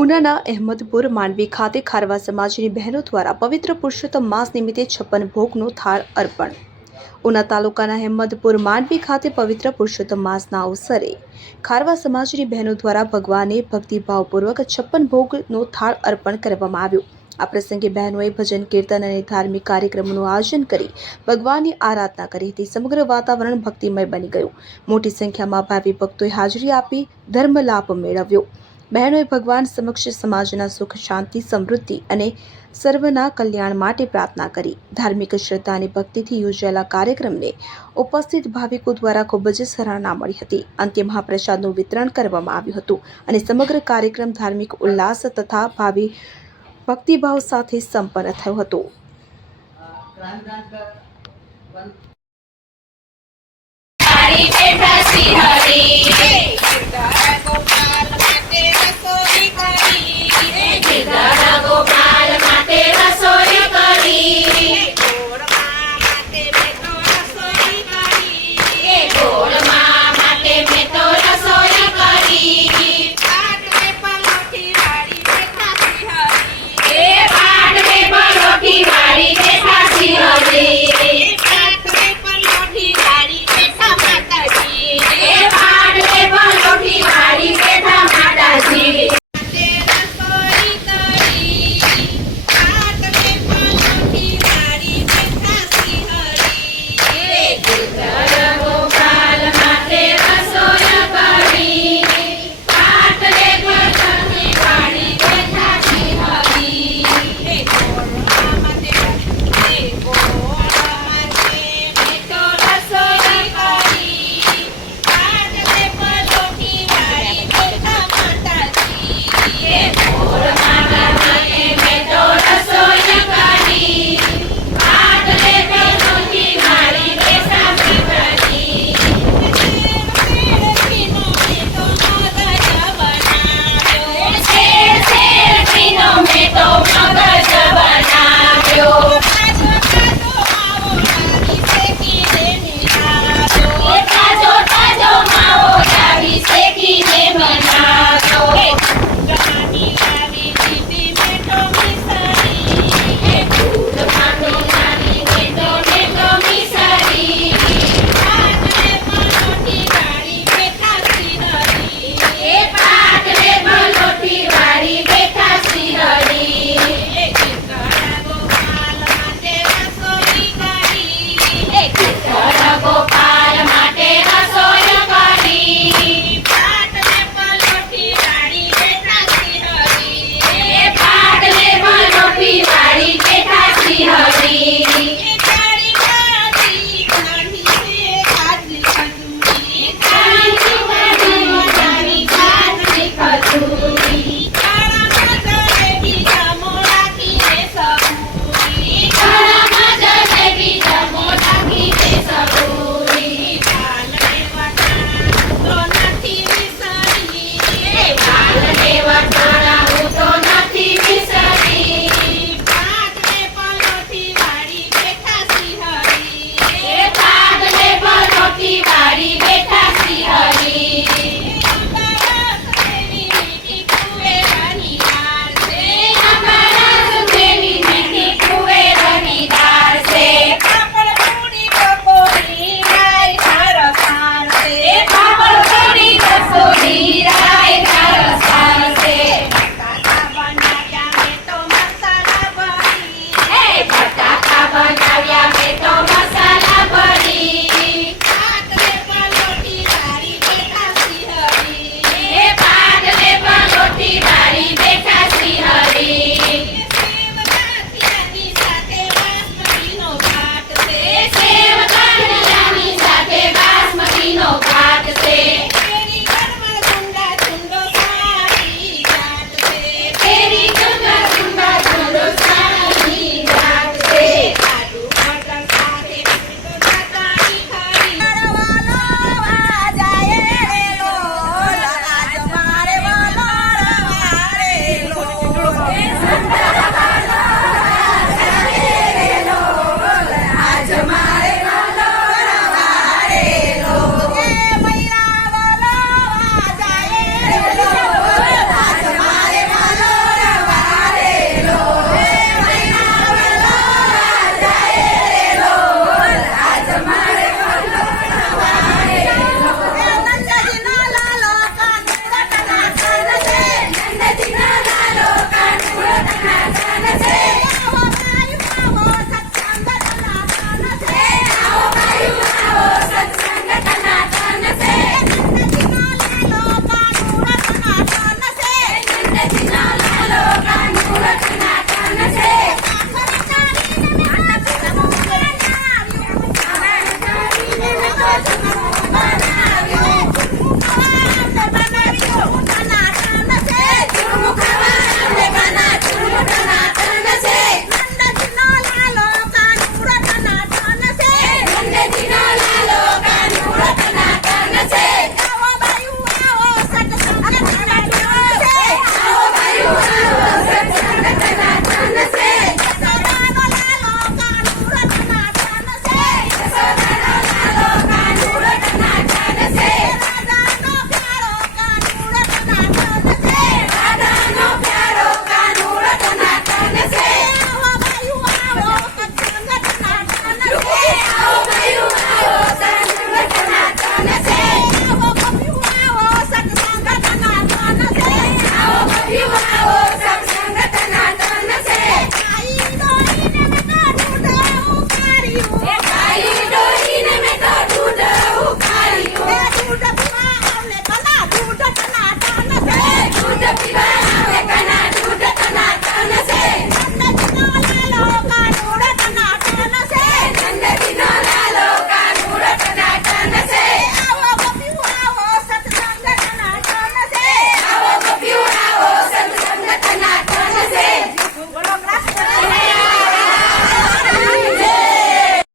ઉનાના અહેમદપુર માંડવી ખાતે ખારવા સમાજની બહેનો દ્વારા પવિત્ર પુરુષોત્તમ માસ નિમિત્તે 56 ભોગનો થાળ અર્પણ. ઉના તાલુકાના અહેમદપુર માંડવી ખાતે પવિત્ર પુરુષોત્તમ માસના અવસરે ખારવા સમાજની બહેનો દ્વારા ભગવાને ભક્તિભાવપૂર્વક 56 ભોગનો થાળ અર્પણ કરવામાં આવ્યો. આ પ્રસંગે બહેનોએ ભજન કીર્તન અને ધાર્મિક કાર્યક્રમોનું આયોજન કરી ભગવાનની આરાધના કરી હતી. સમગ્ર વાતાવરણ ભક્તિમય બની ગયું. મોટી સંખ્યામાં ભાવિ ભક્તોએ હાજરી આપી ધર્મ લાભ મેળવ્યો. બહેનોએ ભગવાન સમક્ષ સમાજના સુખ, શાંતિ, સમૃદ્ધિ અને સર્વના કલ્યાણ માટે પ્રાર્થના કરી. ધાર્મિક શ્રદ્ધા અને ભક્તિથી યોજાયેલા કાર્યક્રમને ઉપસ્થિત ભાવિકો દ્વારા ખૂબ જ સરાહના મળી હતી. અંતે મહાપ્રસાદનું વિતરણ કરવામાં આવ્યું હતું અને સમગ્ર કાર્યક્રમ ધાર્મિક ઉલ્લાસ તથા ભક્તિભાવ સાથે સંપન્ન થયો હતો. हरी पे प्रसी हरी